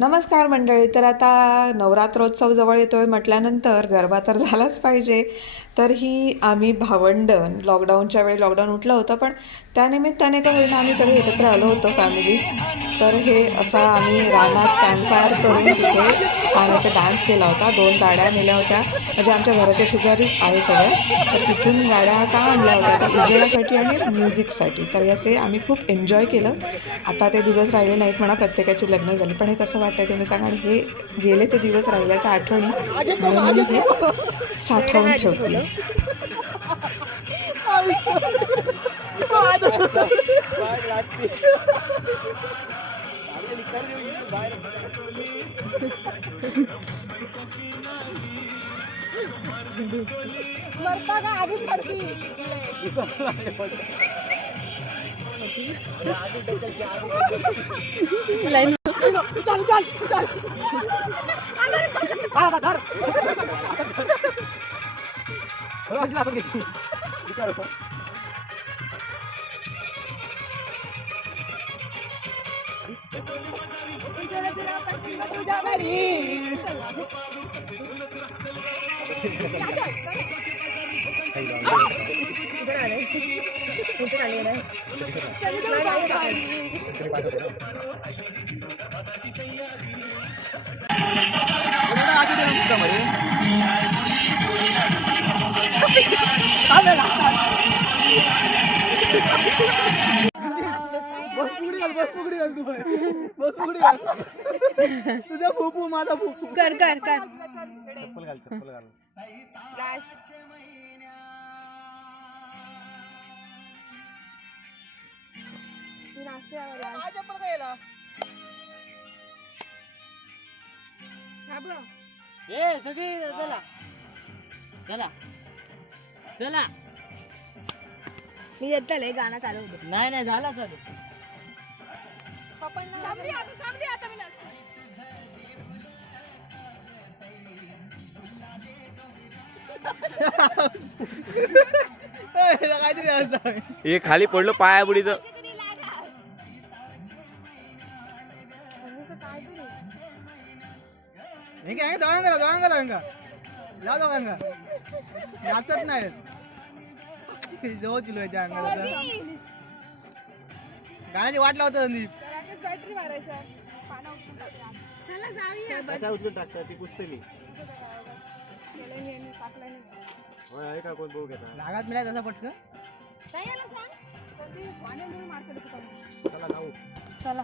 नमस्कार मंडळी तर आता नवरात्रोत्सव जवळ येतोय म्हटल्यानंतर गरबा तर झालाच पाहिजे. तर ही आम्ही भावंडण लॉकडाऊनच्या वेळी लॉकडाऊन उठलं होतं पण त्यानिमित्ताने का होईना आम्ही सगळे एकत्र आलो होतो फॅमिलीज तर हे असा आम्ही रानात कॅम्पफायर करून तिथे छान असा डान्स केला होता. दोन गाड्या नेल्या होत्या. म्हणजे आमच्या घराच्या शेजारीच आहे सगळ्या तर तिथून गाड्या का आणल्या होत्या? तर उजेडासाठी आणि म्युझिकसाठी तर असे आम्ही खूप एन्जॉय केलं. आता ते दिवस राहिले नाहीत म्हणा प्रत्येकाची लग्न झाली. पण हे कसं वाटतंय तुम्ही सांगा. आणि हे गेले ते दिवस राहिले त्या आठवणी. म्हणून मी हे साठवून ठेवते. मरता का आधीच पडशी तुझ्या घरी चल 당신 하던 게 지금 밀가루 ഇവിടെ ആക്കി തരാം घाल बस पुढे घाल. बस तुझा फुफू माझा फुफू. कर कर कर. चप्पल घाल चप्पल घाल. लास्ट काय? ए सगळी चला. चला. चला. मी येतले गाणं चालू होतं. नाही नाही झाला चालू. हे खाली पडलो पाया बुडीत हे काय ला दोघांना. नाचत नाही. जवळ चिलो याच्या अंगाला गाण्याची वाट लावतो संदीप बॅटरी मारायचा. चला जाऊया. कसा उचलून टाकतात ती कुस्तेली? टाकलं होय आहे का कोण बघू घेता? रागात मिळाला तसा पटकन. सांग. पाण्यात मारकडे चला जाऊ. चला.